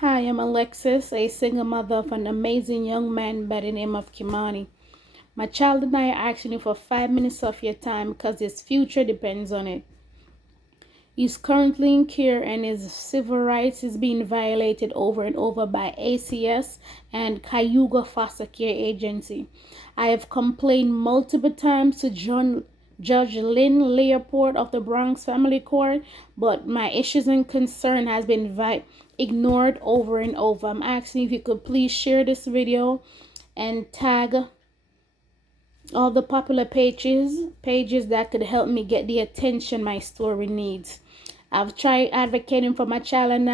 Hi, I'm Alexis, a single mother of an amazing young man by the name of Kimani. My child and I are asking you for 5 minutes of your time because his future depends on it. He's currently in care and his civil rights is being violated over and over by ACS and Cayuga foster care agency. I have complained multiple times to Judge Lynn Leopold of the Bronx Family Court, but my issues and concern has been ignored over and over. I'm asking if you could please share this video and tag all the popular pages that could help me get the attention my story needs. I've tried advocating for my child and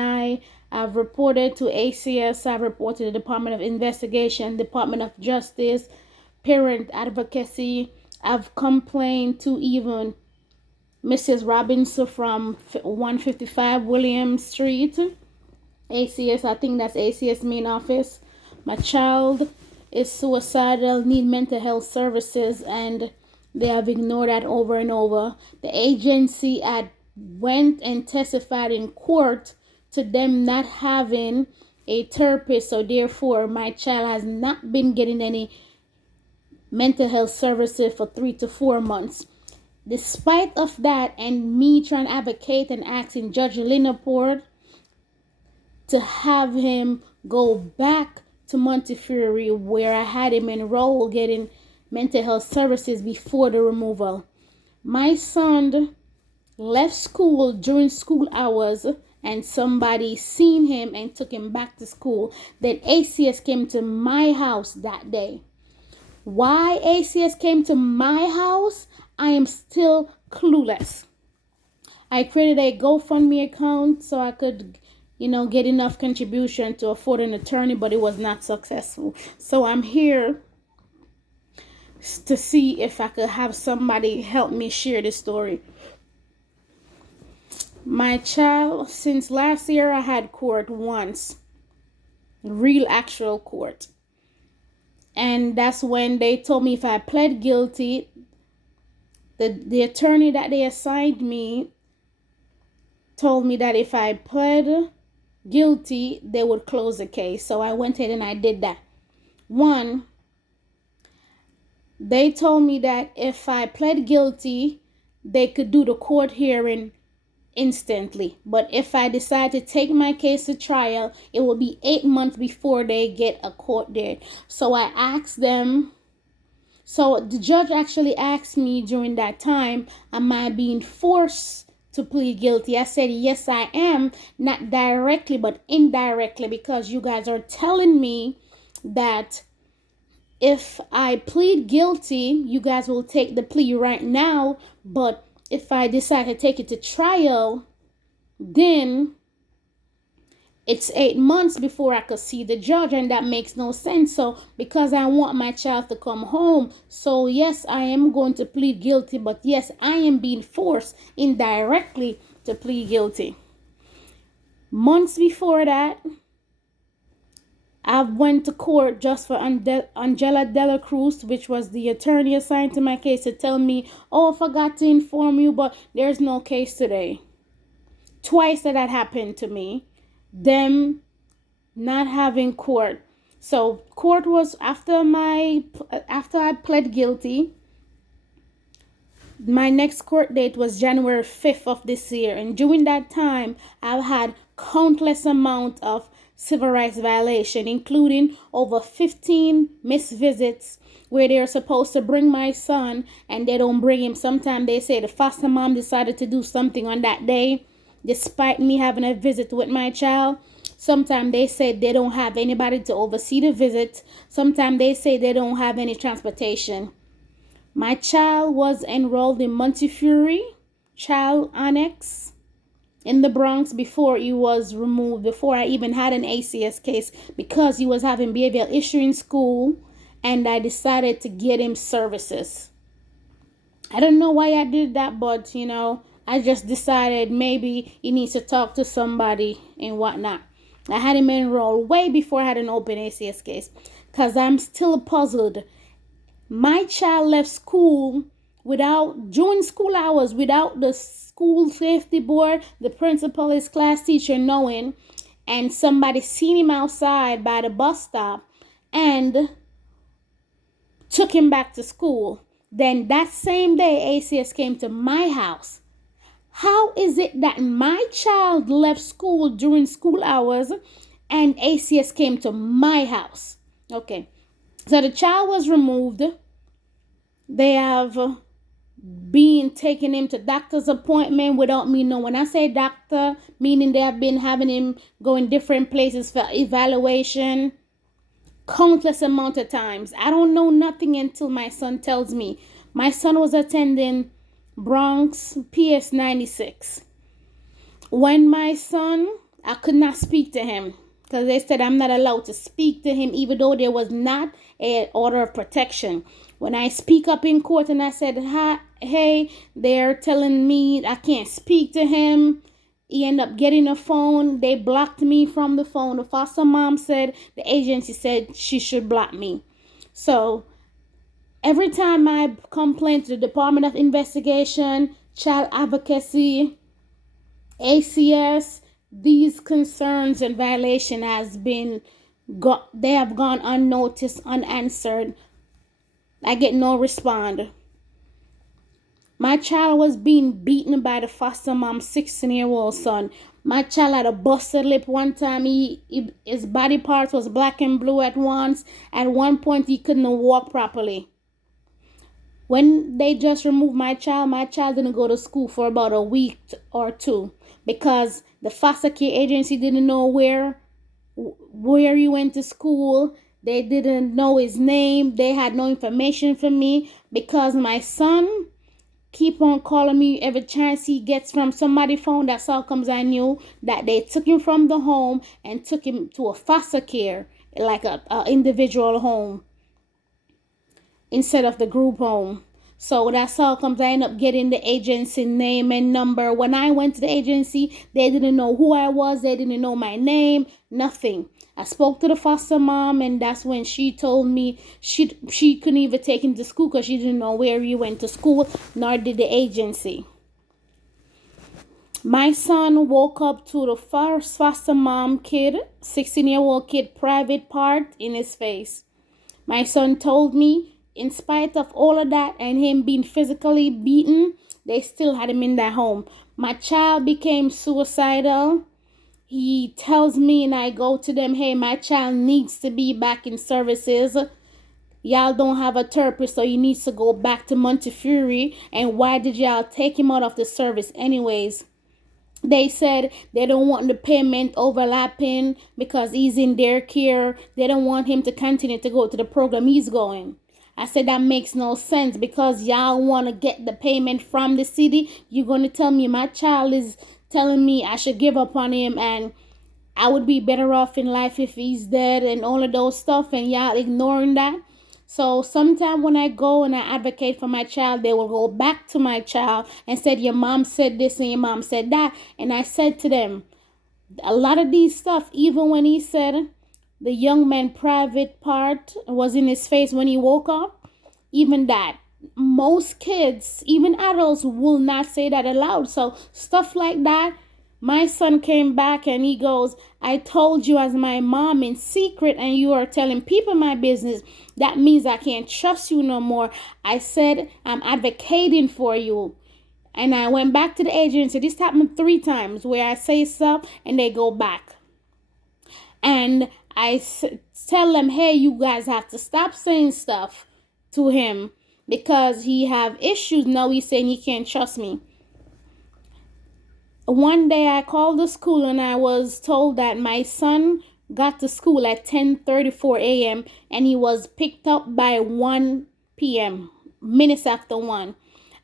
I've reported to ACS, I've reported to the Department of Investigation, Department of Justice, Parent Advocacy. I've complained to even Mrs. Robinson from 155 William Street, ACS. I think that's ACS main office. My child is suicidal, need mental health services, and they have ignored that over and over. The agency went and testified in court to them not having a therapist, so therefore my child has not been getting any mental health services for 3 to 4 months. Despite of that, and me trying to advocate and asking Judge Lynn Leopold to have him go back to Montefiore where I had him enrolled getting mental health services before the removal. My son left school during school hours and somebody seen him and took him back to school. Then ACS came to my house that day. Why ACS came to my house, I am still clueless. I created a GoFundMe account so I could get enough contribution to afford an attorney, but it was not successful. So I'm here to see if I could have somebody help me share this story. My child, since last year, I had court once, real actual court. And that's when they told me if I pled guilty, the attorney that they assigned me told me that if I pled guilty, they would close the case. So I went ahead and I did that. One, they told me that if I pled guilty, they could do the court hearing instantly. But if I decide to take my case to trial, it will be 8 months before they get a court date. So I asked them. So the judge actually asked me during that time, am I being forced to plead guilty? I said, yes, I am. Not directly, but indirectly, because you guys are telling me that if I plead guilty, you guys will take the plea right now. But if I decide to take it to trial, then it's 8 months before I could see the judge, and that makes no sense. So because I want my child to come home, so yes, I am going to plead guilty, but yes, I am being forced indirectly to plead guilty. Months before that, I went to court just for Angela Dela Cruz, which was the attorney assigned to my case, to tell me, oh, I forgot to inform you, but there's no case today. Twice that happened to me. Them not having court. So court was after I pled guilty. My next court date was January 5th of this year, and during that time I've had countless amount of civil rights violation, including over 15 missed visits where they're supposed to bring my son and they don't bring him. Sometimes they say the foster mom decided to do something on that day despite me having a visit with my child. Sometimes they say they don't have anybody to oversee the visit. Sometimes they say they don't have any transportation. My child was enrolled in Montefiore Child Annex in the Bronx before he was removed, before I even had an ACS case, because he was having behavioral issue in school, and I decided to get him services. I don't know why I did that, but I just decided maybe he needs to talk to somebody and whatnot. I had him enrolled way before I had an open ACS case, because I'm still puzzled. My child left school during school hours, without the school safety board, the principal, his class teacher knowing, and somebody seen him outside by the bus stop and took him back to school. Then that same day, ACS came to my house. How is it that my child left school during school hours and ACS came to my house? Okay, so the child was removed. They have been taking him to doctor's appointment without me knowing. When I say doctor, meaning they have been having him go in different places for evaluation countless amount of times. I don't know nothing until my son tells me. My son was attending Bronx PS 96. When my son, I could not speak to him because they said I'm not allowed to speak to him even though there was not an order of protection. When I speak up in court and I said, hey, they're telling me I can't speak to him. He ended up getting a phone. They blocked me from the phone. The foster mom said, the agency said she should block me. So every time I complain to the Department of Investigation, Child Advocacy, ACS, these concerns and violation they have gone unnoticed, unanswered. I get no respond. My child was being beaten by the foster mom's 16-year-old son. My child had a busted lip one time. His body parts was black and blue at once. At one point, he couldn't walk properly. When they just removed my child didn't go to school for about a week or two because the foster care agency didn't know where he went to school. They didn't know his name. They had no information for me because my son keep on calling me every chance he gets from somebody's phone. That's how comes I knew that they took him from the home and took him to a foster care, like a individual home instead of the group home. So that's how comes I end up getting the agency name and number. When I went to the agency, they didn't know who I was. They didn't know my name, nothing. I spoke to the foster mom, and that's when she told me she couldn't even take him to school because she didn't know where he went to school, nor did the agency. My son woke up to the first foster mom kid, 16-year-old kid, private part in his face. My son told me, in spite of all of that and him being physically beaten, they still had him in their home. My child became suicidal. He tells me, and I go to them, hey, my child needs to be back in services. Y'all don't have a therapist, so he needs to go back to Montefiore. And why did y'all take him out of the service anyways? They said they don't want the payment overlapping because he's in their care. They don't want him to continue to go to the program he's going. I said that makes no sense because y'all want to get the payment from the city. You're going to tell me my child is telling me I should give up on him and I would be better off in life if he's dead and all of those stuff, and y'all ignoring that. So sometime when I go and I advocate for my child, they will go back to my child and said, your mom said this and your mom said that. And I said to them, a lot of these stuff, even when he said the young man private part was in his face when he woke up, even that, most kids, even adults, will not say that aloud. So stuff like that. My son came back and he goes, I told you as my mom in secret and you are telling people my business. That means I can't trust you no more. I said I'm advocating for you. And I went back to the agency. This happened 3 times where I say stuff and they go back. And I tell them, hey, you guys have to stop saying stuff to him because he have issues. Now he's saying he can't trust me. One day I called the school and I was told that my son got to school at 10:34 a.m. and he was picked up by 1 p.m., minutes after 1.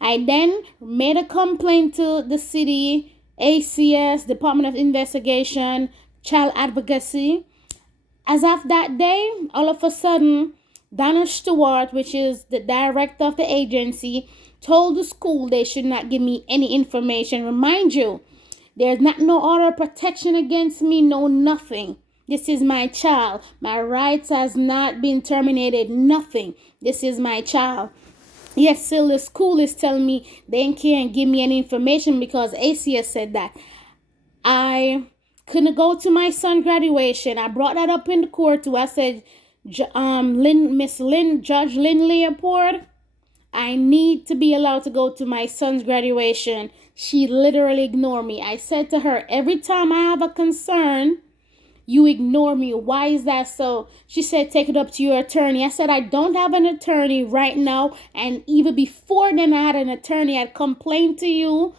I then made a complaint to the city, ACS, Department of Investigation, Child Advocacy. As of that day, all of a sudden, Donna Stewart, which is the director of the agency, told the school they should not give me any information. Remind you, there's no order of protection against me, no nothing. This is my child. My rights has not been terminated, nothing. This is my child. Yes, still the school is telling me they can't give me any information because ACS said that. I couldn't go to my son's graduation. I brought that up in the court too. I said, Judge Lynn Leopold, I need to be allowed to go to my son's graduation. She literally ignored me. I said to her, every time I have a concern, you ignore me. Why is that so? She said, take it up to your attorney. I said, I don't have an attorney right now. And even before then, I had an attorney. I complained to you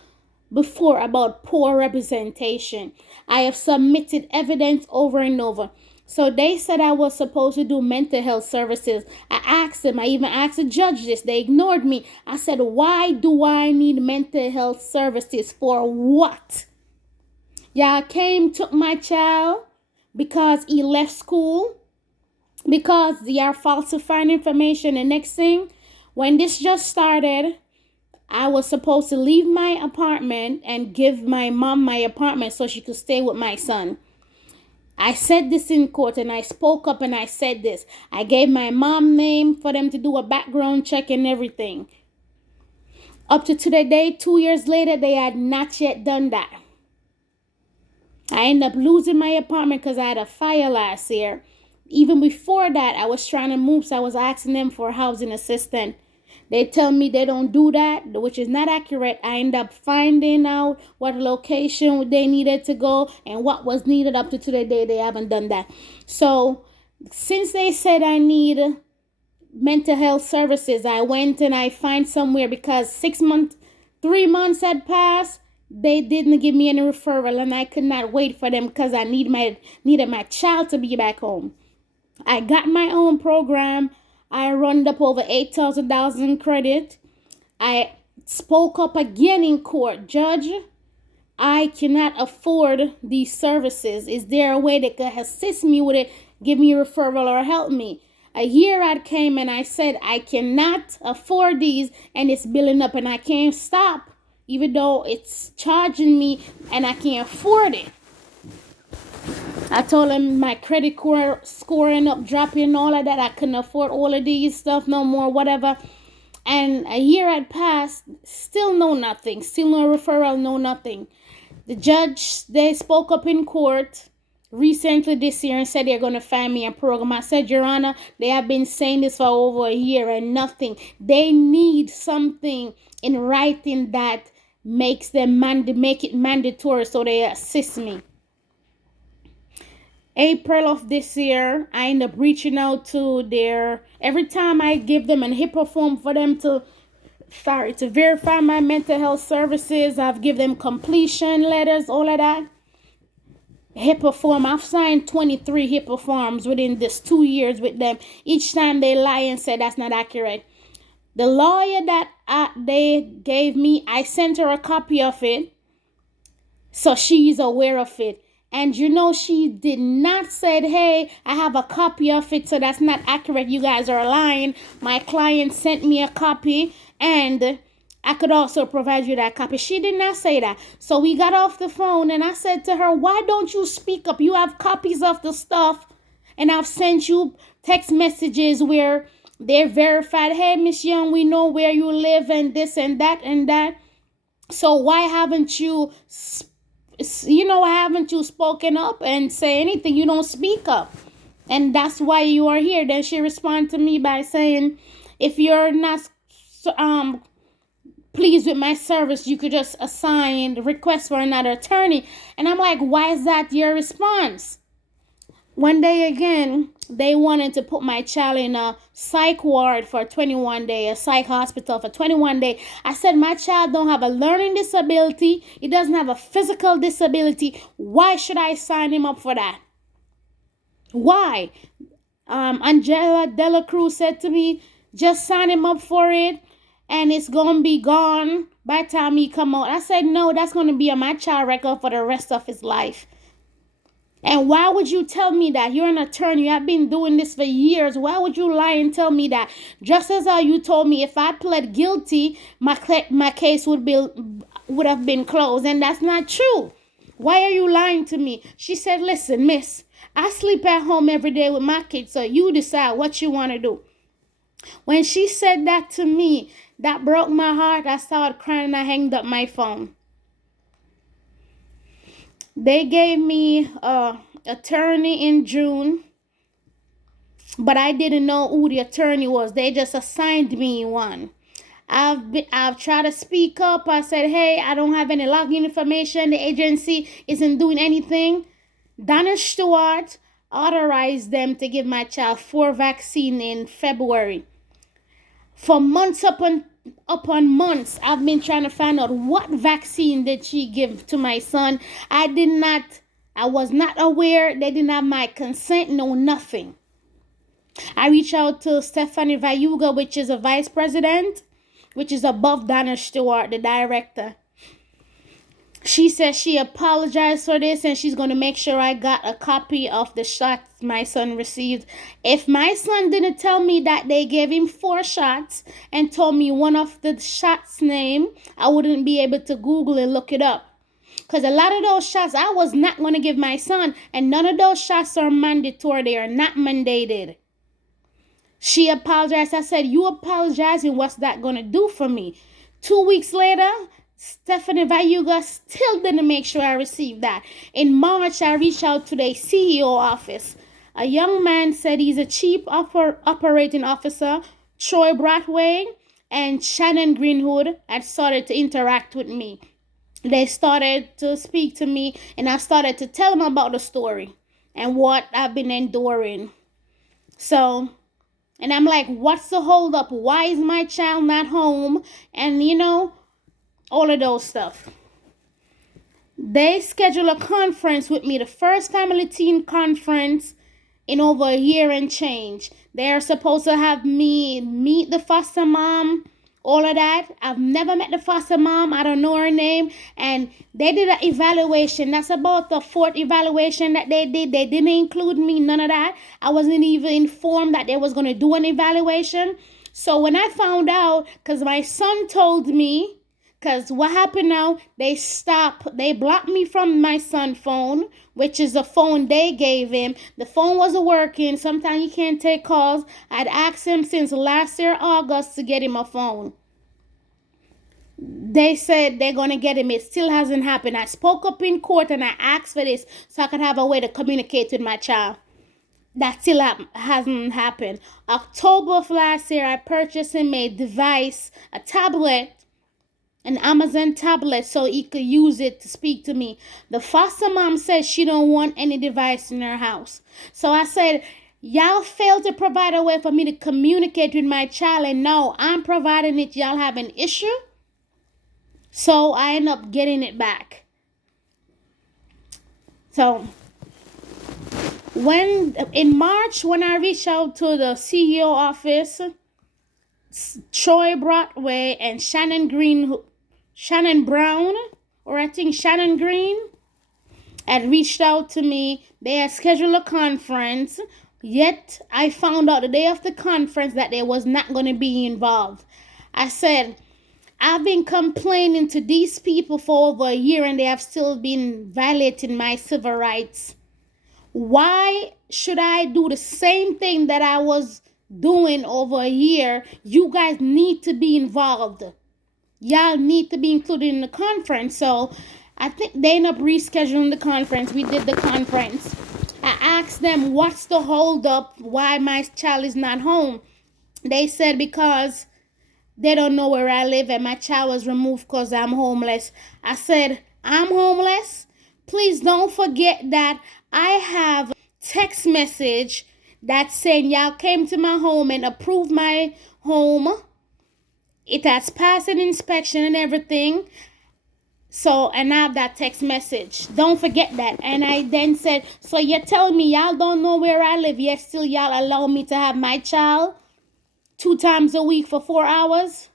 before about poor representation. I have submitted evidence over and over. So they said I was supposed to do mental health services. I asked them, I even asked the judge this. They ignored me. I said, why do I need mental health services? For what? Y'all took my child because he left school, because they are falsifying information. The next thing, when this just started, I was supposed to leave my apartment and give my mom my apartment so she could stay with my son. I said this in court, and I spoke up and I said this. I gave my mom name for them to do a background check and everything. Up to today, 2 years later, they had not yet done that. I ended up losing my apartment because I had a fire last year. Even before that, I was trying to move, so I was asking them for a housing assistant. They tell me they don't do that, which is not accurate. I end up finding out what location they needed to go and what was needed. Up to today, they haven't done that. So since they said I need mental health services, I went and I find somewhere, because 3 months had passed. They didn't give me any referral, and I could not wait for them because I needed my child to be back home. I got my own program. I run up over $8,000 in credit. I spoke up again in court. Judge, I cannot afford these services. Is there a way that could assist me with it, give me a referral, or help me? A year I came and I said, I cannot afford these, and it's building up and I can't stop, even though it's charging me and I can't afford it. I told him my credit score ended up dropping, all of that. I couldn't afford all of these stuff no more, whatever. And a year had passed, still no nothing. Still no referral, no nothing. The judge, they spoke up in court recently this year and said they're going to find me a program. I said, Your Honor, they have been saying this for over a year and nothing. They need something in writing that makes them make it mandatory so they assist me. April of this year, I end up reaching out to every time I give them an HIPAA form for them to verify my mental health services. I've given them completion letters, all of that. HIPAA form, I've signed 23 HIPAA forms within this 2 years with them. Each time they lie and say that's not accurate. The lawyer that they gave me, I sent her a copy of it, so she's aware of it. And she did not say, hey, I have a copy of it, so that's not accurate. You guys are lying. My client sent me a copy, and I could also provide you that copy. She did not say that. So we got off the phone, and I said to her, why don't you speak up? You have copies of the stuff, and I've sent you text messages where they're verified. Hey, Miss Young, we know where you live and this and that and that. So why haven't you spoken up and say anything? You don't speak up. And that's why you are here. Then she responded to me by saying, if you're not pleased with my service, you could just request for another attorney. And I'm like, why is that your response? One day again, they wanted to put my child in a psych ward for 21 days, a psych hospital for 21 days. I said, my child don't have a learning disability. He doesn't have a physical disability. Why should I sign him up for that? Why? Angela Dela Cruz said to me, just sign him up for it, and it's going to be gone by the time he come out. I said, no, that's going to be on my child record for the rest of his life. And why would you tell me that? You're an attorney. I've been doing this for years. Why would you lie and tell me that? Just as how you told me if I pled guilty, my case would have been closed. And that's not true. Why are you lying to me? She said, listen, miss, I sleep at home every day with my kids, so you decide what you want to do. When she said that to me, that broke my heart. I started crying and I hanged up my phone. They gave me a attorney in June, but I didn't know who the attorney was. They just assigned me one. I've tried to speak up. I said, hey, I don't have any login information. The agency isn't doing anything. Donna Stewart authorized them to give my child 4 vaccines in February. For months upon months, I've been trying to find out what vaccine did she give to my son. I was not aware. They didn't have my consent, no nothing. I reached out to Stephanie Cayuga, which is a vice president, which is above Donna Stewart, the director. She says she apologized for this and she's going to make sure I got a copy of the shots my son received. If my son didn't tell me that they gave him 4 shots and told me one of the shots' name, I wouldn't be able to Google and look it up. Because a lot of those shots I was not going to give my son, and none of those shots are mandatory. They are not mandated. She apologized. I said, you apologizing, what's that going to do for me? 2 weeks later, Stephanie Cayuga still didn't make sure I received that. In March, I reached out to the CEO office. A young man said he's a chief operating officer, Troy Broadway, and Shannon Greenwood had started to interact with me. They started to speak to me, and I started to tell them about the story and what I've been enduring. So, and I'm like, what's the holdup? Why is my child not home? And, all of those stuff. They scheduled a conference with me, the first family teen conference in over a year and change. They're supposed to have me meet the foster mom, all of that. I've never met the foster mom. I don't know her name. And they did an evaluation. That's about the 4th evaluation that they did. They didn't include me, none of that. I wasn't even informed that they was going to do an evaluation. So when I found out, because my son told me, because what happened now, they blocked me from my son's phone, which is the phone they gave him. The phone wasn't working. Sometimes you can't take calls. I'd asked him since last year, August, to get him a phone. They said they're going to get him. It still hasn't happened. I spoke up in court and I asked for this so I could have a way to communicate with my child. That still hasn't happened. October of last year, I purchased him a device, a tablet, an Amazon tablet, so he could use it to speak to me. The foster mom says she don't want any device in her house. So I said, y'all failed to provide a way for me to communicate with my child, and now I'm providing it. Y'all have an issue? So I end up getting it back. So in March, when I reached out to the CEO office, Troy Broadway and Shannon Brown, or I think Shannon Green, had reached out to me. They had scheduled a conference, yet I found out the day of the conference that they was not going to be involved. I said, I've been complaining to these people for over a year and they have still been violating my civil rights. Why should I do the same thing that I was doing over a year? You guys need to be involved. Y'all need to be included in the conference. So I think they end up rescheduling the conference. We did the conference. I asked them, what's the holdup? Why my child is not home? They said because they don't know where I live and my child was removed because I'm homeless. I said, I'm homeless? Please don't forget that I have a text message that's saying y'all came to my home and approved my home. It has passed an inspection and everything. So, and I have that text message. Don't forget that. And I then said, so you're telling me y'all don't know where I live, yet still y'all allow me to have my child 2 times a week for 4 hours?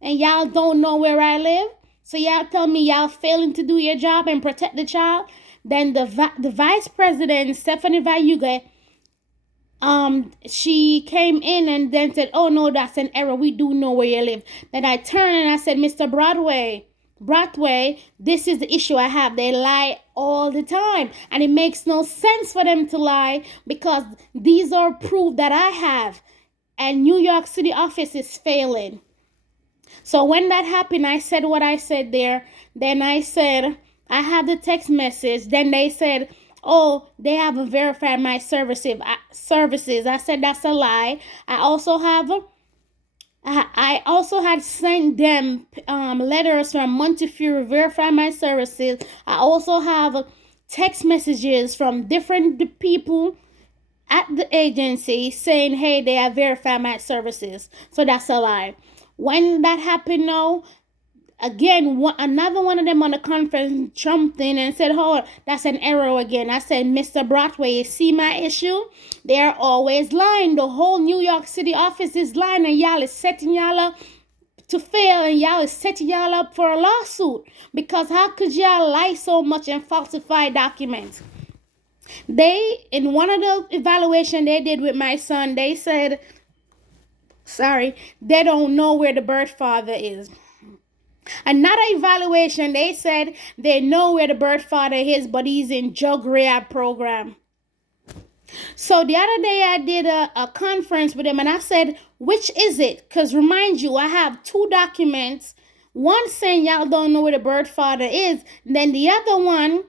And y'all don't know where I live? So y'all tell me y'all failing to do your job and protect the child? Then the vice president, Stephanie Cayuga, she came in and then said, oh no, that's an error. We do know where you live. Then I turned and I said, Mr. Broadway, this is the issue I have. They lie all the time. And it makes no sense for them to lie because these are proof that I have. And New York City office is failing. So when that happened, I said what I said there. Then I said, I have the text message. Then they said, oh, they haven't verified my services. I said that's a lie. I also had sent them letters from Montefiore verify my services. I also have text messages from different people at the agency saying, hey, they have verified my services. So that's a lie. When that happened, no, again, another one of them on the conference jumped in and said, oh, that's an error again. I said, Mr. Broadway, you see my issue? They're always lying. The whole New York City office is lying, and y'all is setting y'all up to fail, and y'all is setting y'all up for a lawsuit. Because how could y'all lie so much and falsify documents? In one of the evaluation they did with my son, they said, they don't know where the birth father is. Another evaluation, they said they know where the birth father is, but he's in drug rehab program. So the other day I did a conference with him, and I said, which is it? Because remind you, I have 2 documents. One saying y'all don't know where the birth father is. Then the other one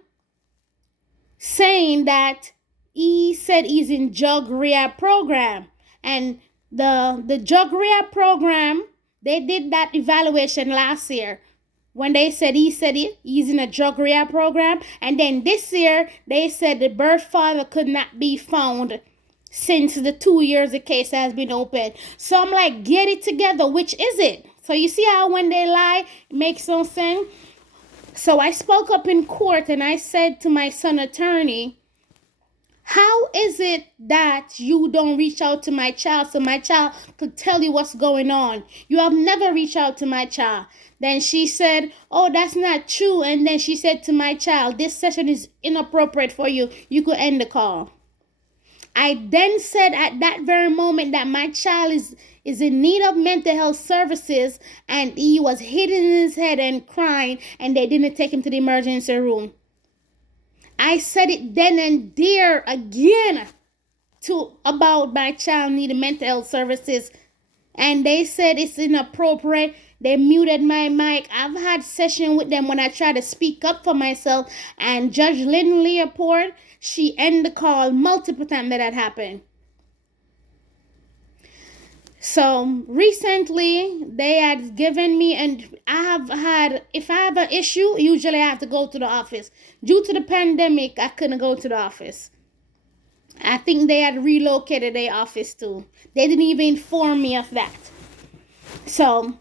saying that he said he's in drug rehab program. And the drug rehab program, they did that evaluation last year when they said he's in a drug rehab program. And then this year, they said the birth father could not be found since the 2 years the case has been open. So I'm like, get it together. Which is it? So you see how when they lie, it makes no sense? So I spoke up in court and I said to my son attorney, how is it that you don't reach out to my child so my child could tell you what's going on? You have never reached out to my child. Then she said, oh, that's not true. And then she said to my child, this session is inappropriate for you. You could end the call. I then said at that very moment that my child is in need of mental health services, and he was hitting his head and crying, and they didn't take him to the emergency room. I said it then and there again about my child needing mental health services. And they said it's inappropriate. They muted my mic. I've had session with them when I try to speak up for myself. And Judge Lynn Leopold, she ended the call multiple times that happened. So recently they had given me, and if I have an issue, usually I have to go to the office. Due to the pandemic, I couldn't go to the office. I think they had relocated their office too. They didn't even inform me of that. So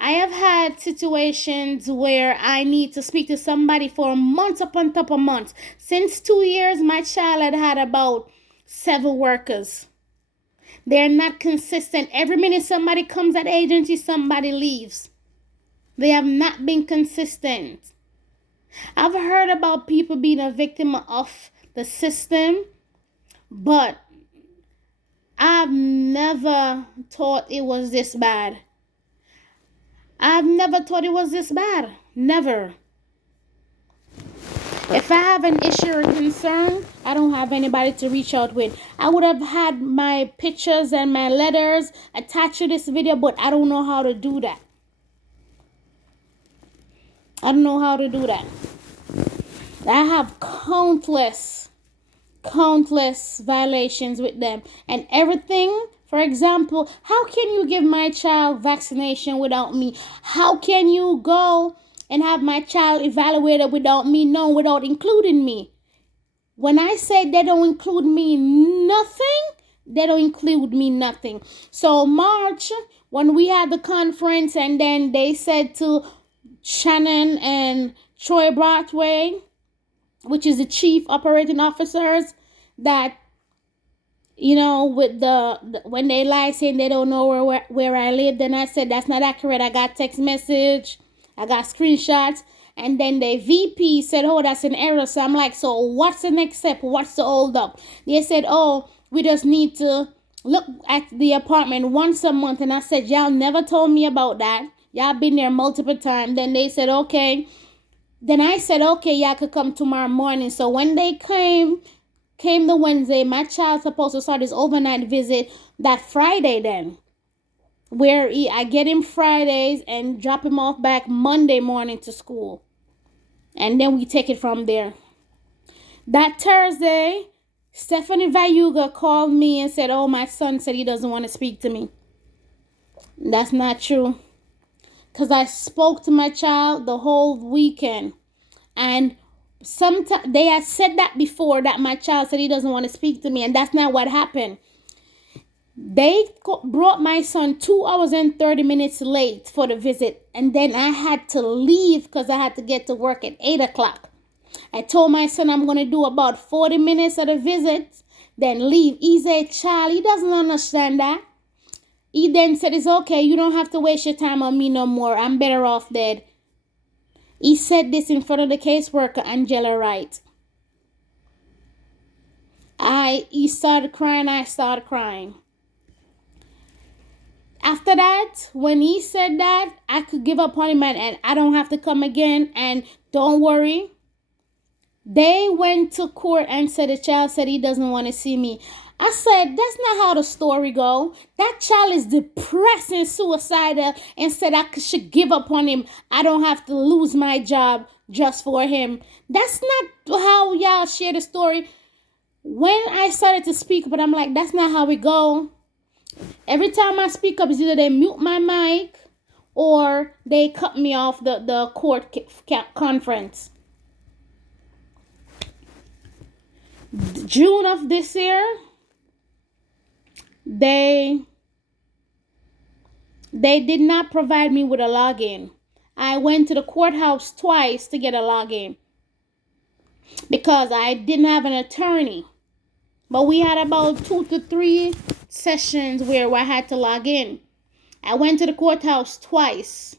I have had situations where I need to speak to somebody for months upon top of months. Since 2 years, my child had about 7 workers. They're not consistent. Every minute somebody comes at agency, somebody leaves. They have not been consistent. I've heard about people being a victim of the system, but I've never thought it was this bad. Never. If I have an issue or concern, I don't have anybody to reach out with. I would have had my pictures and my letters attached to this video, but I don't know how to do that. I have countless violations with them. And everything, for example, how can you give my child vaccination without me? How can you go and have my child evaluated without me? No, without including me. When I say they don't include me nothing. So March, when we had the conference, and then they said to Shannon and Troy Broadway, which is the chief operating officers, that, with when they lie saying they don't know where I live, then I said that's not accurate. I got text message, I got screenshots, and then the VP said, oh, that's an error. So I'm like, so what's the next step? What's the hold up? They said, oh, we just need to look at the apartment once a month. And I said, y'all never told me about that. Y'all been there multiple times. Then they said, okay. Then I said, okay, y'all could come tomorrow morning. So when they came the Wednesday, my child's supposed to start his overnight visit that Friday then, where I get him Fridays and drop him off back Monday morning to school. And then we take it from there. That Thursday, Stephanie Cayuga called me and said, oh, my son said he doesn't want to speak to me. That's not true. Because I spoke to my child the whole weekend. And sometimes they had said that before, that my child said he doesn't want to speak to me. And that's not what happened. They brought my son 2 hours and 30 minutes late for the visit. And then I had to leave because I had to get to work at 8 o'clock. I told my son I'm going to do about 40 minutes of the visit, then leave. He's a child. He doesn't understand that. He then said, it's okay. You don't have to waste your time on me no more. I'm better off dead. He said this in front of the caseworker, Angela Wright. He started crying. I started crying. After that, when he said that, I could give up on him and I don't have to come again. And don't worry. They went to court and said the child said he doesn't want to see me. I said, that's not how the story go. That child is depressed and suicidal and said I should give up on him. I don't have to lose my job just for him. That's not how y'all share the story. When I started to speak, but I'm like, that's not how we go. Every time I speak up, it's either they mute my mic or they cut me off the court conference. June of this year, they did not provide me with a login. I went to the courthouse twice to get a login because I didn't have an attorney. But we had about 2 to 3 sessions where I had to log in. I went to the courthouse twice.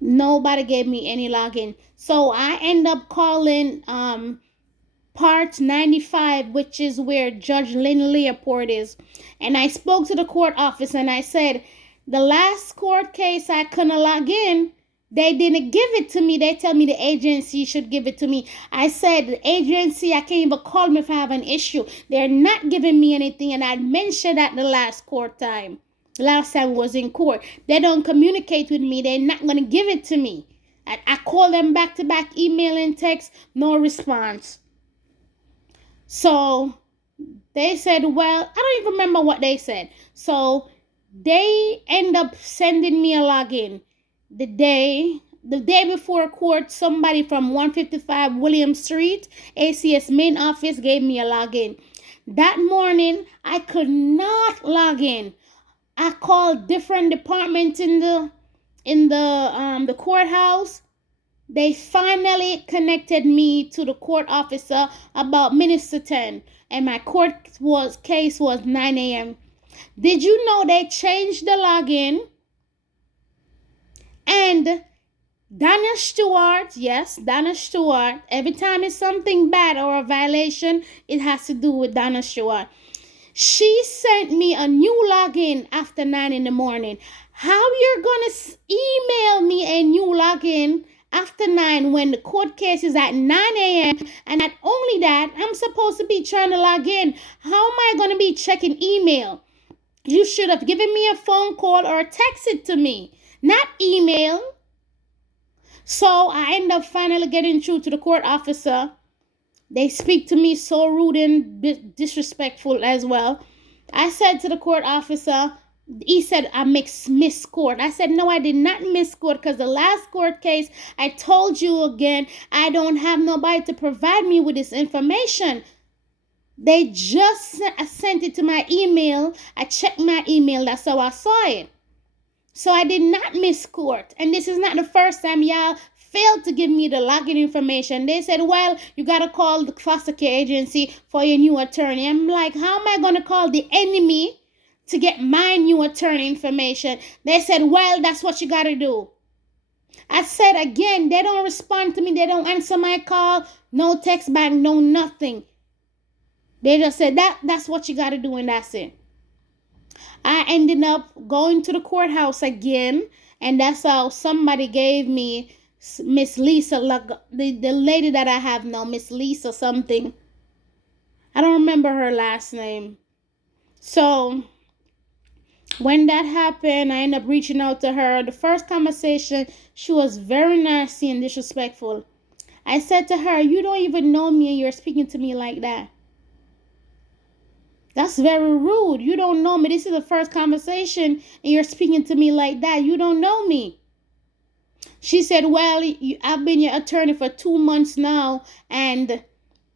Nobody gave me any login. So I end up calling Part 95, which is where Judge Lynn Leopold is. And I spoke to the court office and I said, the last court case I couldn't log in, they didn't give it to me. They tell me the agency should give it to me. I said, the agency, I can't even call them if I have an issue. They're not giving me anything. And I mentioned that the last time was in court. They don't communicate with me. They're not going to give it to me. I call them back to back, email and text, no response. So they said, well, I don't even remember what they said. So they end up sending me a login. The day before court, somebody from 155 William Street, ACS main office, gave me a login. That morning, I could not log in. I called different departments in the courthouse. They finally connected me to the court officer about minutes to 10, and my case was 9 a.m. Did you know they changed the login? And Donna Stewart, yes, Donna Stewart, every time it's something bad or a violation, it has to do with Donna Stewart. She sent me a new login after 9 in the morning. How you're going to email me a new login after 9 when the court case is at 9 a.m. and not only that, I'm supposed to be trying to log in. How am I going to be checking email? You should have given me a phone call or text it to me, not email. So I end up finally getting through to the court officer. They speak to me so rude and disrespectful as well. I said to the court officer, he said, I missed court. I said, no, I did not miss court because the last court case, I told you again, I don't have nobody to provide me with this information. They just sent it to my email. I checked my email. That's how I saw it. So I did not miss court. And this is not the first time y'all failed to give me the login information. They said, well, you got to call the foster care agency for your new attorney. I'm like, how am I going to call the enemy to get my new attorney information? They said, well, that's what you got to do. I said again, they don't respond to me. They don't answer my call. No text back, no nothing. They just said, that's what you got to do, and that's it. I ended up going to the courthouse again, and that's how somebody gave me Miss Lisa, the lady that I have now, Miss Lisa something. I don't remember her last name. So When that happened, I ended up reaching out to her. The first conversation, she was very nasty and disrespectful. I said to her, "You don't even know me and you're speaking to me like that. That's very rude. You don't know me. This is the first conversation and you're speaking to me like that. You don't know me." She said, "Well, I've been your attorney for 2 months now and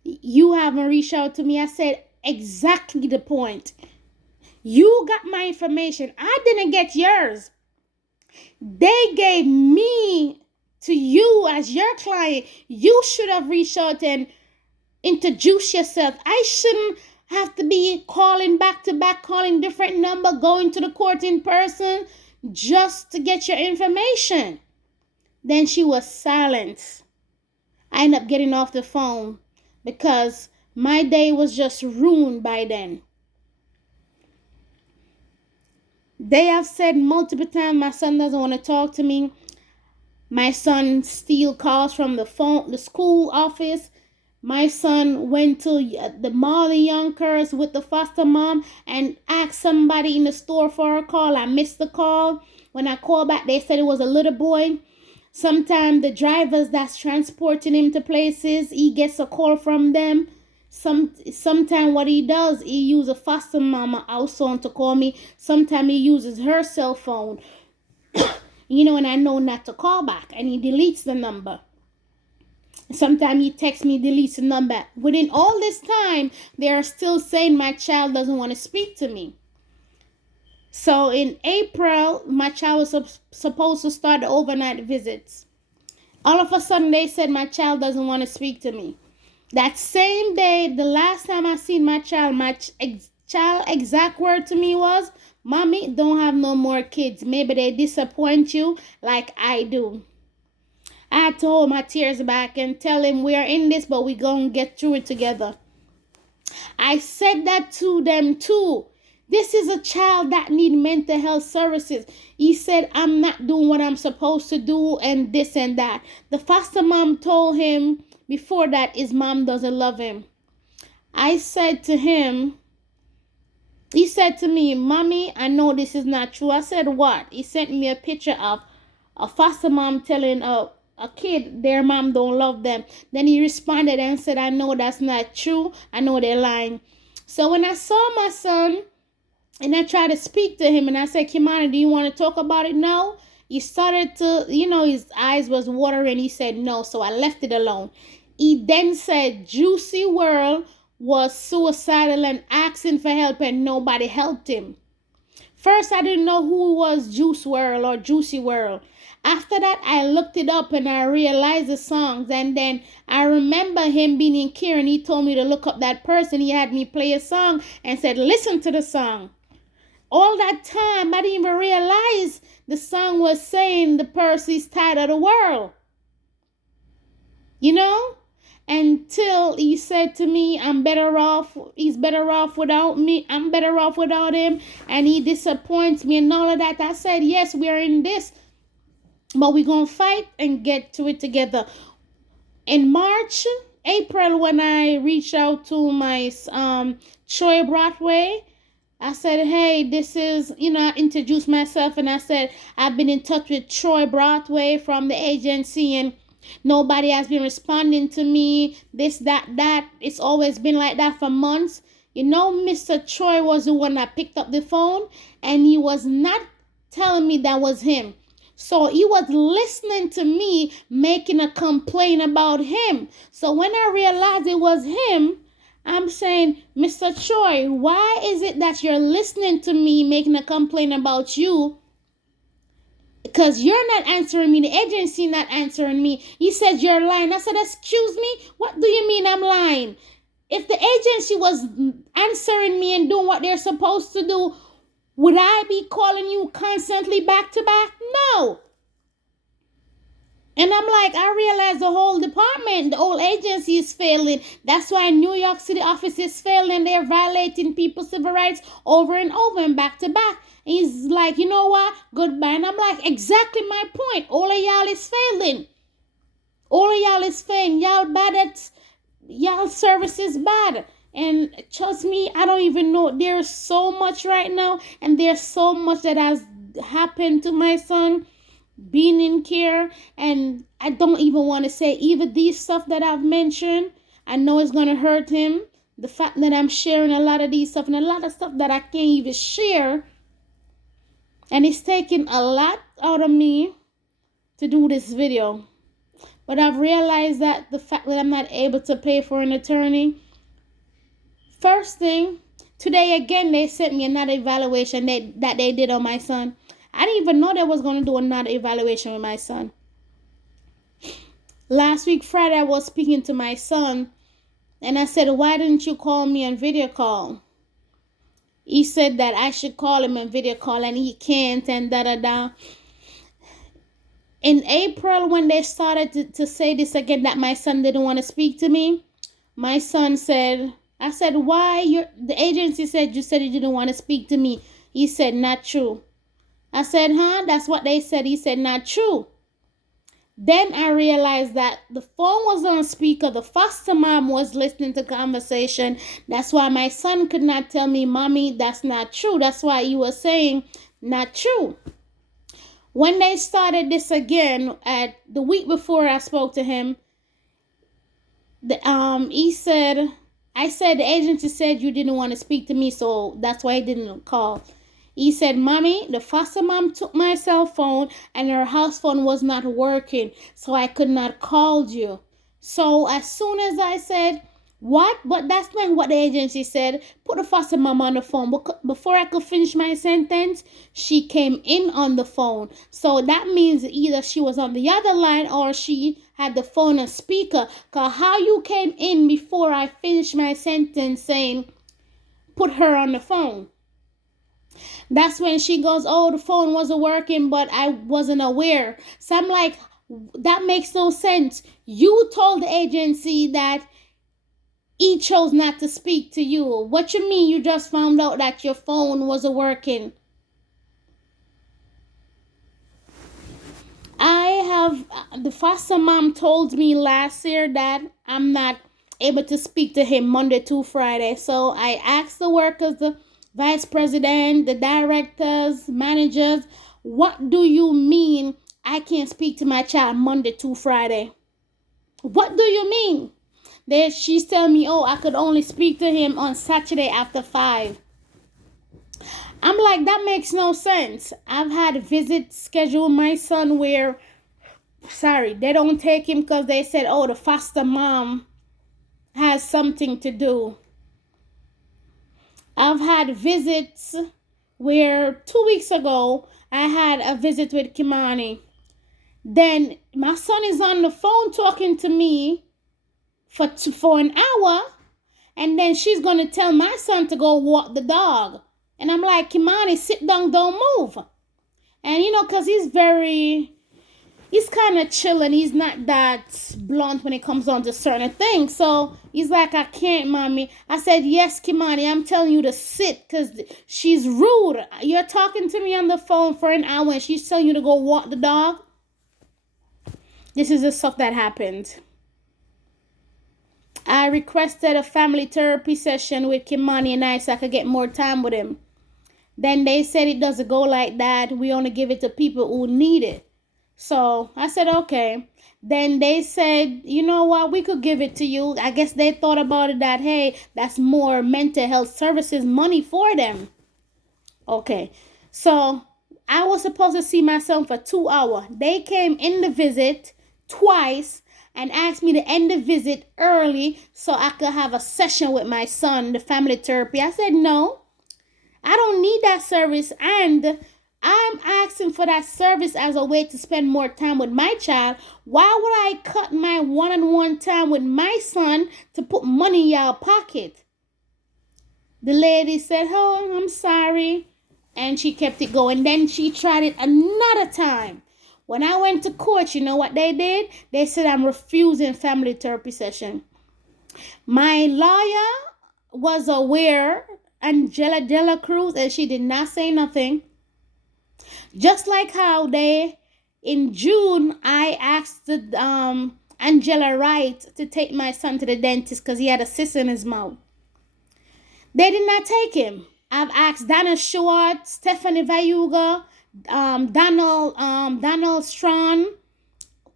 you haven't reached out to me." I said, "Exactly the point. You got my information. I didn't get yours. They gave me to you as your client. You should have reached out and introduced yourself. I shouldn't have to be calling back to back, calling different number, going to the court in person just to get your information." Then she was silent. I ended up getting off the phone because my day was just ruined by then. They have said multiple times my son doesn't want to talk to me. My son steals calls from the school office. My son went to the mall in Yonkers with the foster mom and asked somebody in the store for a call. I missed the call. When I called back, they said it was a little boy. Sometimes the drivers that's transporting him to places, he gets a call from them. Sometimes what he does, he uses a foster mama also to call me. Sometimes he uses her cell phone. And I know not to call back, and he deletes the number. Sometimes he texts me, deletes the number. Within all this time, they are still saying my child doesn't want to speak to me. So in April, my child was supposed to start the overnight visits. All of a sudden, they said my child doesn't want to speak to me. That same day, the last time I seen my child exact word to me was, "Mommy, don't have no more kids. Maybe they disappoint you like I do." I had to hold my tears back and tell him we are in this, but we're going to get through it together. I said that to them too. This is a child that need mental health services. He said, "I'm not doing what I'm supposed to do and this and that." The foster mom told him before that his mom doesn't love him. I said to him, he said to me, "Mommy, I know this is not true." I said, "What?" He sent me a picture of a foster mom telling a kid their mom don't love them. Then he responded and said, "I know that's not true. I know they're lying." So when I saw my son and I tried to speak to him and I said, "Kimani, do you want to talk about it?" No. He started to, his eyes was watering. He said no. So I left it alone. He then said Juicy World was suicidal and asking for help and nobody helped him. First, I didn't know who was Juice World or Juicy World. After that, I looked it up and I realized the songs. And then I remember him being in care and he told me to look up that person. He had me play a song and said, "Listen to the song." All that time, I didn't even realize the song was saying the person's tired of the world. Until he said to me, he's better off without me, I'm better off without him, and he disappoints me and all of that. I said, yes, we are in this, but we're going to fight and get to it together. In April, when I reached out to my Troy Broadway, I said, "Hey, this is," I introduced myself and I said, "I've been in touch with Troy Broadway from the agency and nobody has been responding to me, this, that. It's always been like that for months." Mr. Troy was the one that picked up the phone and he was not telling me that was him. So he was listening to me making a complaint about him. So when I realized it was him, I'm saying, "Mr. Troy, why is it that you're listening to me making a complaint about you? Because you're not answering me. The agency not answering me." He said, "You're lying." I said, "Excuse me? What do you mean I'm lying? If the agency was answering me and doing what they're supposed to do, would I be calling you constantly back to back? No." And I'm like, I realize the whole department, the whole agency is failing. That's why New York City office is failing. They're violating people's civil rights over and over and back to back. And he's like, "You know what? Goodbye." And I'm like, exactly my point. All of y'all is failing. All of y'all is failing. Y'all bad at, y'all service is bad. And trust me, I don't even know. There's so much right now, and there's so much that has happened to my son being in care, and I don't even want to say even these stuff that I've mentioned. I know it's gonna hurt him. The fact that I'm sharing a lot of these stuff and a lot of stuff that I can't even share, and it's taking a lot out of me to do this video. But I've realized that the fact that I'm not able to pay for an attorney, first thing, today again they sent me another evaluation that they did on my son. I didn't even know they was going to do another evaluation with my son. Last week Friday I was speaking to my son and I said, why didn't you call me on video call? He said that I should call him on video call and he can't and da da da. In April, when they started to say this again, that my son didn't want to speak to me, my son said, I said, why? The agency said you said you didn't want to speak to me. He said, not true. I said, huh? That's what they said. He said, not true. Then I realized that the phone was on speaker. The foster mom was listening to conversation. That's why my son could not tell me, Mommy, that's not true. That's why he was saying, not true. When they started this again, at the week before I spoke to him, he said, I said the agency said you didn't want to speak to me, so that's why he didn't call. He said, Mommy, the foster mom took my cell phone and her house phone was not working, so I could not call you. So as soon as I said, what? But that's not what the agency said. Put the foster mom on the phone. Before I could finish my sentence, she came in on the phone. So that means either she was on the other line or she had the phone on speaker. Because how you came in before I finished my sentence saying, put her on the phone. That's when she goes, oh, the phone wasn't working, but I wasn't aware. So I'm like, that makes no sense. You told the agency that he chose not to speak to you. What you mean you just found out that your phone wasn't working? The foster mom told me last year that I'm not able to speak to him Monday to Friday. So I asked the workers, the vice president, the directors, managers, what do you mean I can't speak to my child Monday to Friday? What do you mean? She's telling me, oh, I could only speak to him on Saturday after 5. I'm like, that makes no sense. I've had visits scheduled my son where, they don't take him because they said, oh, the foster mom has something to do. I've had visits where 2 weeks ago, I had a visit with Kimani. Then my son is on the phone talking to me for an hour, and then she's going to tell my son to go walk the dog. And I'm like, Kimani, sit down, don't move. And, because he's kind of chill and he's not that blunt when it comes on to certain things. So he's like, I can't, Mommy. I said, yes, Kimani, I'm telling you to sit because she's rude. You're talking to me on the phone for an hour and she's telling you to go walk the dog. This is the stuff that happened. I requested a family therapy session with Kimani and I so I could get more time with him. Then they said it doesn't go like that. We only give it to people who need it. So I said, okay. Then they said, you know what, we could give it to you. I guess they thought about it that, hey, that's more mental health services money for them. Okay. So I was supposed to see my son for 2 hours. They came in the visit twice and asked me to end the visit early so I could have a session with my son, the family therapy. I said, no, I don't need that service. And I'm asking for that service as a way to spend more time with my child. Why would I cut my one-on-one time with my son to put money in your pocket? The lady said, oh, I'm sorry. And she kept it going. Then she tried it another time. When I went to court, you know what they did? They said I'm refusing family therapy session. My lawyer was aware, Angela De La Cruz, and she did not say nothing. Just like how in June, I asked Angela Wright to take my son to the dentist because he had a cyst in his mouth. They did not take him. I've asked Dana Short, Stephanie Vayuga, Donald Strawn.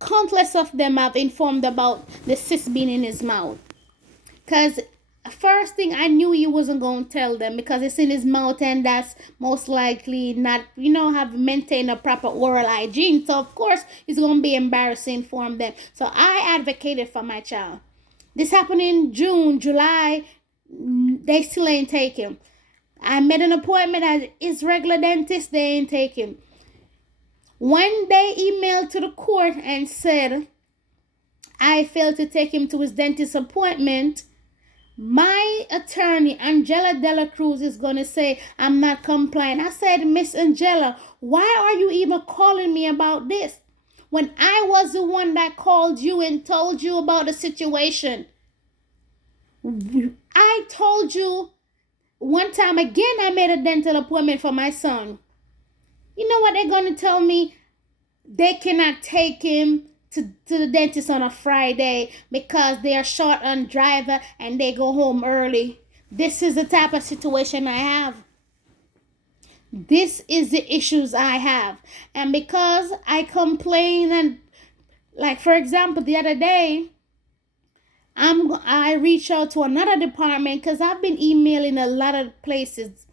Countless of them have informed about the cyst being in his mouth. Because first thing, I knew he wasn't going to tell them because it's in his mouth, and that's most likely not, have maintained a proper oral hygiene. So of course it's going to be embarrassing for them. So I advocated for my child. This happened in June, July. They still ain't take him. I made an appointment at his regular dentist. They ain't take him. When they emailed to the court and said I failed to take him to his dentist appointment, my attorney, Angela Dela Cruz, is going to say I'm not complying. I said, Miss Angela, why are you even calling me about this? When I was the one that called you and told you about the situation. I told you one time again, I made a dental appointment for my son. You know what they're going to tell me? They cannot take him to the dentist on a Friday because they are short on driver and they go home early. This is the type of situation I have. This is the issues I have. And because I complain, and like for example, the other day, I reached out to another department because I've been emailing a lot of places.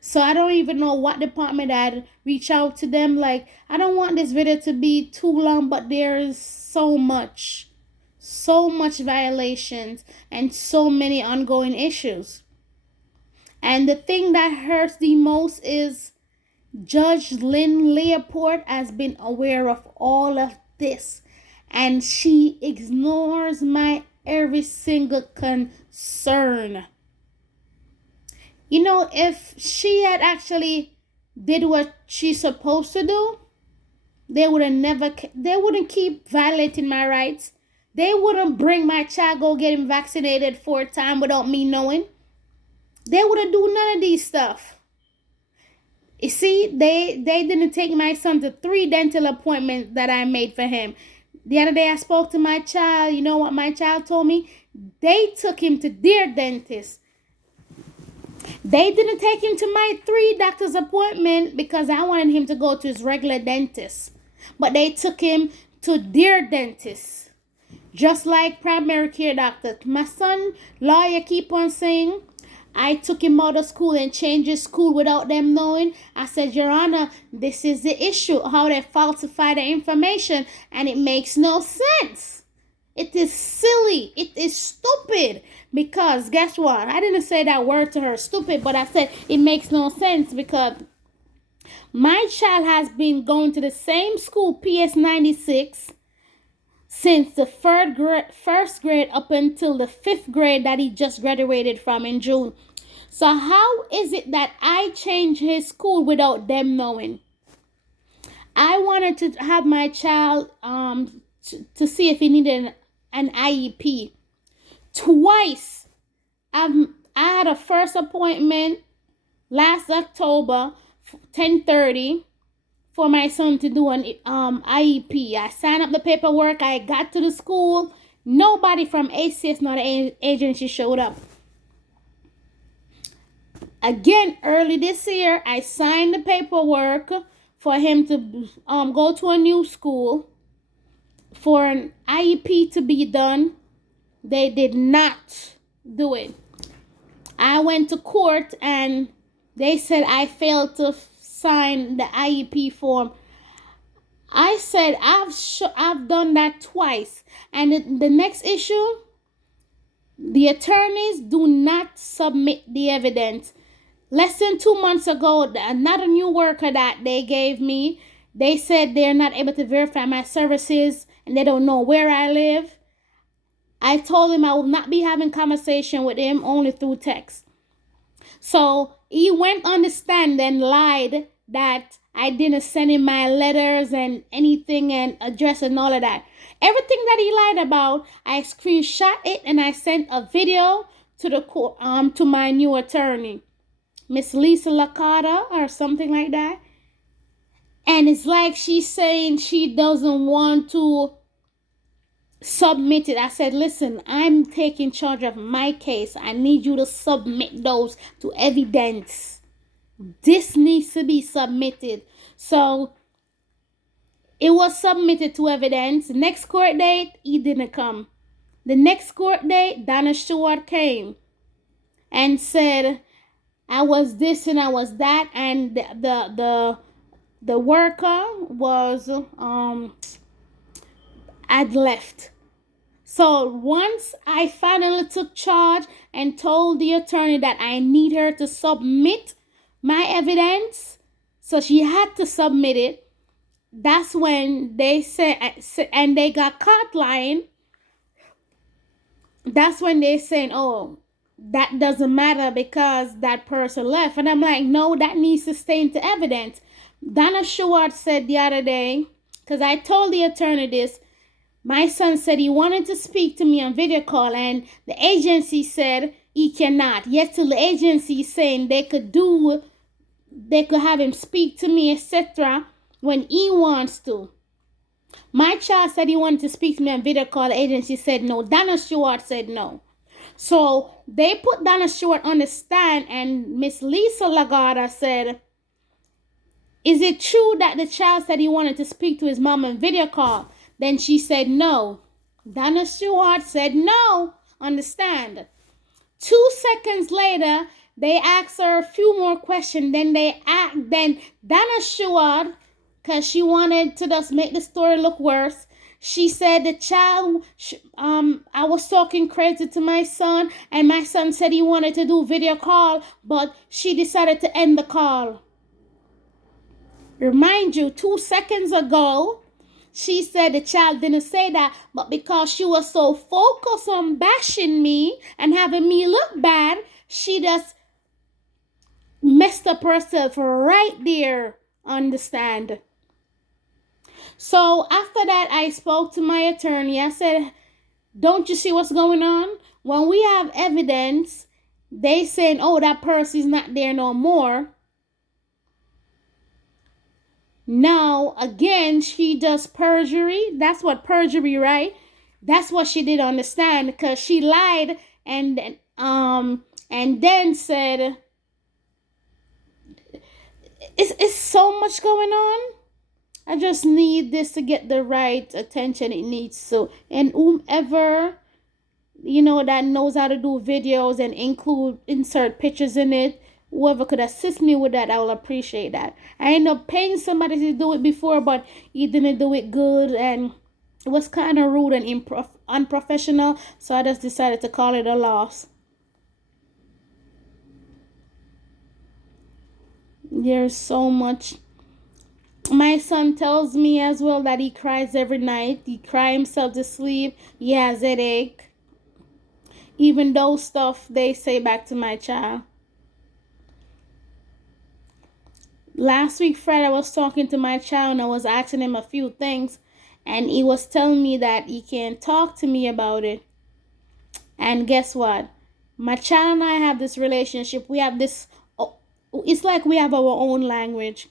So I don't even know what department I'd reach out to them. Like, I don't want this video to be too long, but there is so much violations and so many ongoing issues. And the thing that hurts the most is Judge Lynn Leopold has been aware of all of this, and she ignores my every single concern. If she had actually did what she's supposed to do, they wouldn't keep violating my rights. They wouldn't bring my child go get him vaccinated 4 times without me knowing. They wouldn't do none of these stuff. You see, they didn't take my son to 3 dental appointments that I made for him. The other day I spoke to my child. You know what my child told me? They took him to their dentist. They didn't take him to my 3 doctor's appointment because I wanted him to go to his regular dentist. But they took him to their dentist. Just like primary care doctor. My son, lawyer, keep on saying, I took him out of school and changed his school without them knowing. I said, Your Honor, this is the issue, how they falsify the information, and it makes no sense. It is silly. It is stupid. Because guess what? I didn't say that word to her, stupid, but I said it makes no sense because my child has been going to the same school, PS 96, since the first grade up until the 5th grade that he just graduated from in June. So how is it that I changed his school without them knowing? I wanted to have my child to see if he needed an IEP. Twice. I had a first appointment last October, 10:30, for my son to do an IEP. I signed up the paperwork. I got to the school. Nobody from ACS nor the agency showed up. Again, early this year, I signed the paperwork for him to go to a new school for an IEP to be done. They did not do it. I went to court and they said I failed to sign the IEP form. I said I've done that twice. And the next issue, the attorneys do not submit the evidence. Less than 2 months ago, another new worker that they gave me, they said they're not able to verify my services and they don't know where I live. I told him I will not be having conversation with him, only through text. So he went on the stand and lied that I didn't send him my letters and anything and address and all of that. Everything that he lied about, I screenshot it and I sent a video to the court, to my new attorney, Miss Lisa Lakata or something like that. And it's like she's saying she doesn't want to submit it. I said, listen, I'm taking charge of my case. I need you to submit those to evidence. This needs to be submitted. So it was submitted to evidence. Next court date, he didn't come. The next court date, Donna Stewart came and said, I was this and I was that, and the worker was had left. So once I finally took charge and told the attorney that I need her to submit my evidence, so she had to submit it. That's when they said, and they got caught lying. That's when they saying, oh, that doesn't matter because that person left. And I'm like, no, that needs to stay into evidence. Donna Stewart said the other day, because I told the attorney this, my son said he wanted to speak to me on video call, and the agency said he cannot. Yet till the agency is saying they could have him speak to me, etc., when he wants to. My child said he wanted to speak to me on video call. The agency said no. Donna Stewart said no. So they put Donna Stewart on the stand, and Miss Lisa Lagarda said, is it true that the child said he wanted to speak to his mom on video call? Then she said no. Donna Stewart said no on the stand. 2 seconds later, they asked her a few more questions. Then Donna Stewart, because she wanted to just make the story look worse, she said the child, I was talking crazy to my son, and my son said he wanted to do video call, but she decided to end the call. Remind you, 2 seconds ago, she said the child didn't say that, but because she was so focused on bashing me and having me look bad, she just messed up herself right there on the stand. So after that, I spoke to my attorney. I said, don't you see what's going on? When we have evidence, they saying, oh, that person's not there no more. Now, again, she does perjury. That's what perjury, right? That's what she did on the stand, because she lied and then said, it's so much going on. I just need this to get the right attention it needs to. And whomever, that knows how to do videos and insert pictures in it, whoever could assist me with that, I will appreciate that. I ended up paying somebody to do it before, but he didn't do it good, and it was kind of rude and unprofessional, so I just decided to call it a loss. There's so much. My son tells me as well that he cries every night. He cries himself to sleep. He has headache. Even those stuff they say back to my child. Last week, Friday, I was talking to my child and I was asking him a few things, and he was telling me that he can't talk to me about it. And guess what? My child and I have this relationship. We have this, it's like we have our own language.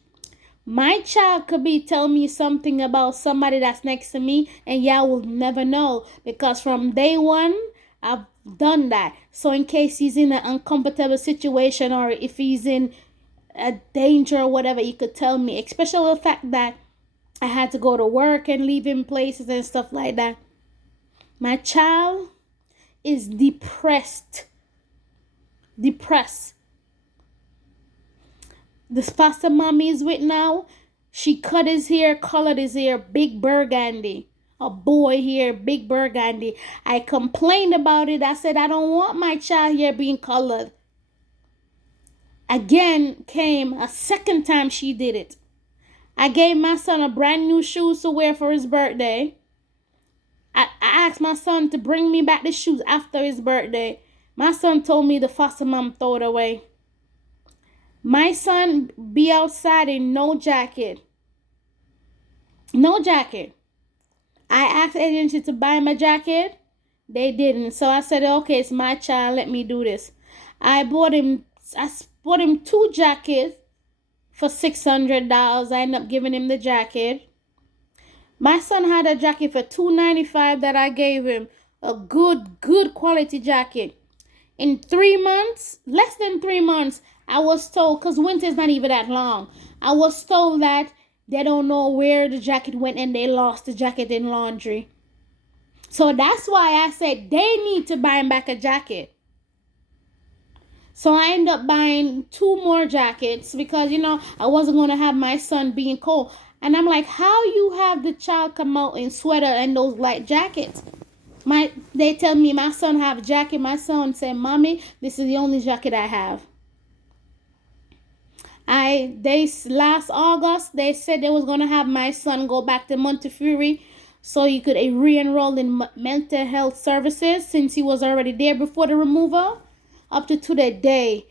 My child could be telling me something about somebody that's next to me, and y'all will never know, because from day one, I've done that. So in case he's in an uncomfortable situation, or if he's in a danger or whatever, you could tell me, especially the fact that I had to go to work and leave him places and stuff like that. My child is depressed. This foster mommy is with now, she cut his hair, colored his hair, big burgundy. A boy here, big burgundy. I complained about it. I said, I don't want my child hair being colored. Again, came a second time she did it. I gave my son a brand new shoes to wear for his birthday. I asked my son to bring me back the shoes after his birthday. My son told me the foster mom threw it away. My son be outside in no jacket. No jacket. I asked the agency to buy him a jacket. They didn't. So I said, okay, it's my child. Let me do this. I bought him 2 jackets for $600. I ended up giving him the jacket. My son had a jacket for $2.95 that I gave him. A good quality jacket. In 3 months, less than 3 months, I was told, because winter's not even that long, I was told that they don't know where the jacket went and they lost the jacket in laundry. So that's why I said they need to buy him back a jacket. So I ended up buying 2 more jackets because, I wasn't going to have my son being cold. And I'm like, how you have the child come out in sweater and those light jackets? They tell me my son have a jacket. My son said, Mommy, this is the only jacket I have. Last August, they said they was going to have my son go back to Montefiore so he could re-enroll in mental health services since he was already there before the removal up to the day.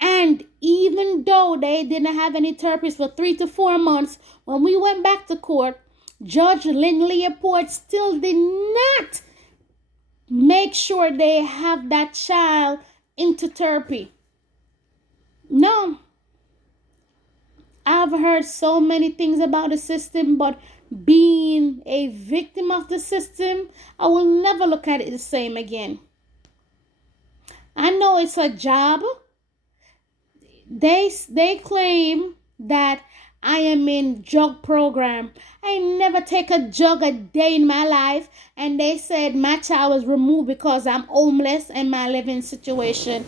And even though they didn't have any therapists for 3 to 4 months, when we went back to court, Judge Lynn Leopold still did not make sure they have that child into therapy. No. I've heard so many things about the system, but being a victim of the system, I will never look at it the same again. I know it's a job. They claim that I am in drug program. I never take a drug a day in my life, and they said my child was removed because I'm homeless and my living situation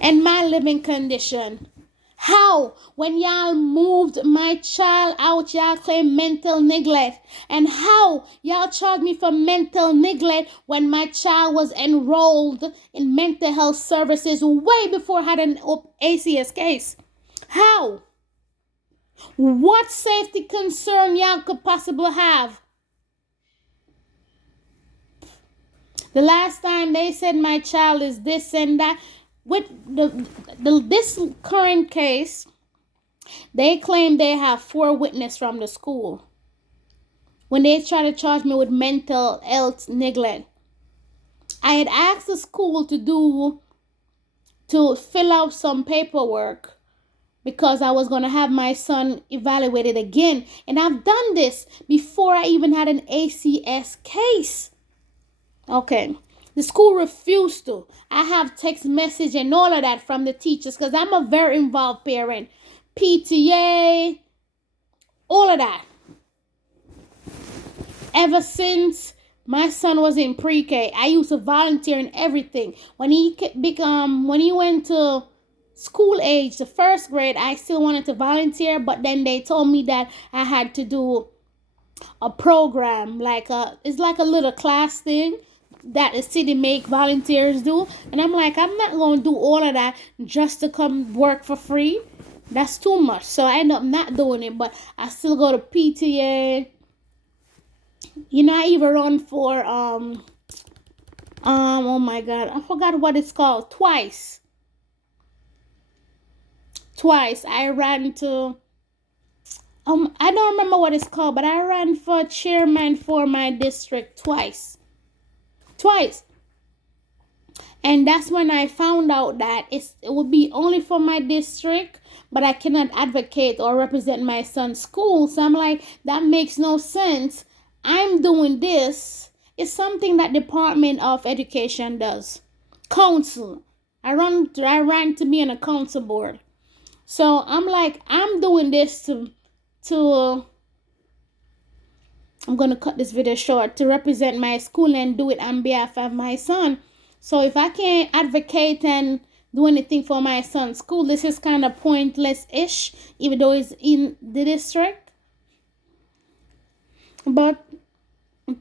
and my living condition. How? When y'all moved my child out, y'all claim mental neglect. And how? Y'all charged me for mental neglect when my child was enrolled in mental health services way before I had an ACS case. How? What safety concern y'all could possibly have? The last time they said my child is this and that. With this current case, they claim they have 4 witnesses from the school when they try to charge me with mental health neglect. I had asked the school to fill out some paperwork because I was going to have my son evaluated again. And I've done this before I even had an ACS case. Okay. The school refused to. I have text message and all of that from the teachers because I'm a very involved parent. PTA, all of that. Ever since my son was in pre-K, I used to volunteer in everything. When he went to school age, the first grade, I still wanted to volunteer, but then they told me that I had to do a program, it's like a little class thing that the city make volunteers do. And I'm like, I'm not going to do all of that just to come work for free. That's too much. So I end up not doing it, but I still go to PTA. I even run for oh my God, I forgot what it's called. Twice I ran to I don't remember what it's called, but I ran for chairman for my district twice. And that's when I found out that it would be only for my district, but I cannot advocate or represent my son's school. So I'm like, that makes no sense. I'm doing this. It's something that Department of Education does. Council. I ran to be on a council board. So I'm like, I'm doing this to I'm going to cut this video short, to represent my school and do it on behalf of my son. So if I can't advocate and do anything for my son's school, this is kind of pointless-ish, even though it's in the district. But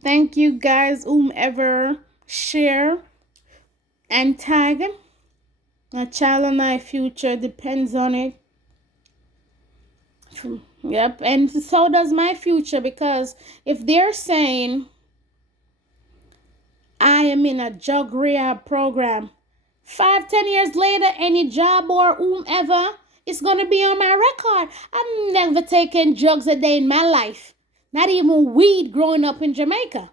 thank you guys, whomever share and tag. A child and I future depends on it. Yep, and so does my future, because if they're saying I am in a drug rehab program, 5-10 years later, any job or whomever, it's going to be on my record. I've never taken drugs a day in my life. Not even weed growing up in Jamaica.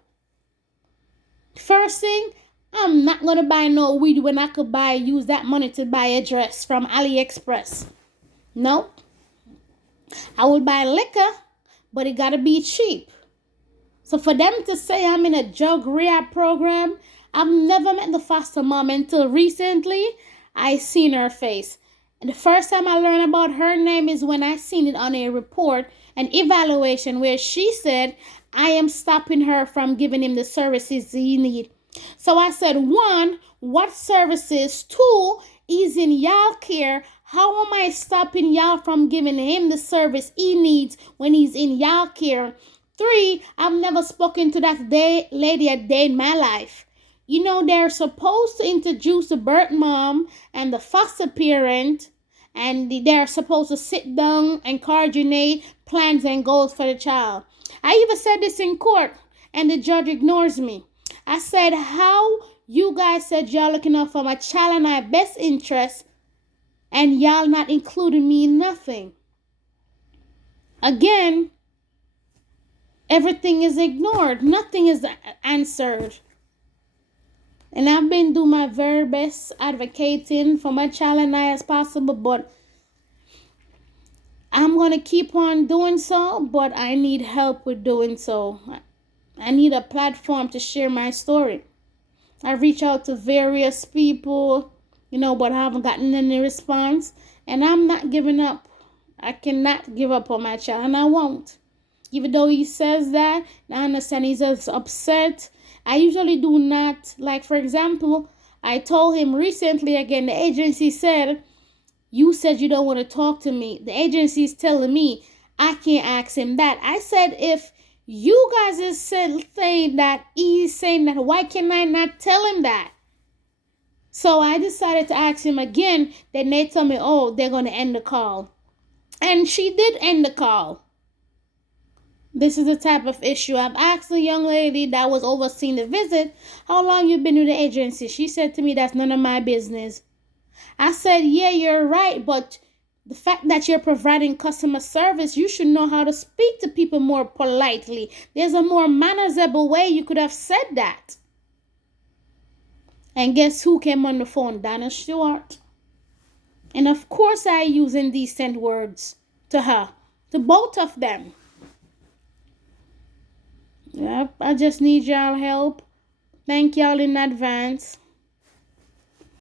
First thing, I'm not going to buy no weed when I could use that money to buy a dress from AliExpress. Nope. I will buy liquor, but it gotta be cheap. So for them to say I'm in a drug rehab program, I've never met the foster mom until recently. I seen her face. And the first time I learned about her name is when I seen it on a report, an evaluation where she said I am stopping her from giving him the services he need. So I said, one, what services? Two, he's in y'all care. How am I stopping y'all from giving him the service he needs when he's in y'all care? Three, I've never spoken to that lady a day in my life. You know, they're supposed to introduce the birth mom and the foster parent, and they're supposed to sit down and coordinate plans and goals for the child. I even said this in court, and the judge ignores me. I said, how you guys said y'all looking out for my child and my best interest, and y'all not including me in nothing. Again, everything is ignored. Nothing is answered. And I've been doing my very best advocating for my child and I as possible, but I'm going to keep on doing so, but I need help with doing so. I need a platform to share my story. I reach out to various people, but I haven't gotten any response. And I'm not giving up. I cannot give up on my child, and I won't. Even though he says that, I understand he's just upset. I usually do not, like, for example, I told him recently again, the agency said, you said you don't want to talk to me. The agency is telling me I can't ask him that. I said, if you guys is saying that, he's saying that, why can I not tell him that? So I decided to ask him again. Then they told me, oh, they're going to end the call. And she did end the call. This is the type of issue. I've asked the young lady that was overseeing the visit, how long you been with the agency? She said to me, that's none of my business. I said, yeah, you're right, but the fact that you're providing customer service, you should know how to speak to people more politely. There's a more manageable way you could have said that. And guess who came on the phone? Donna Stewart. And of course I use indecent words to her, to both of them. Yep, I just need y'all help. Thank y'all in advance.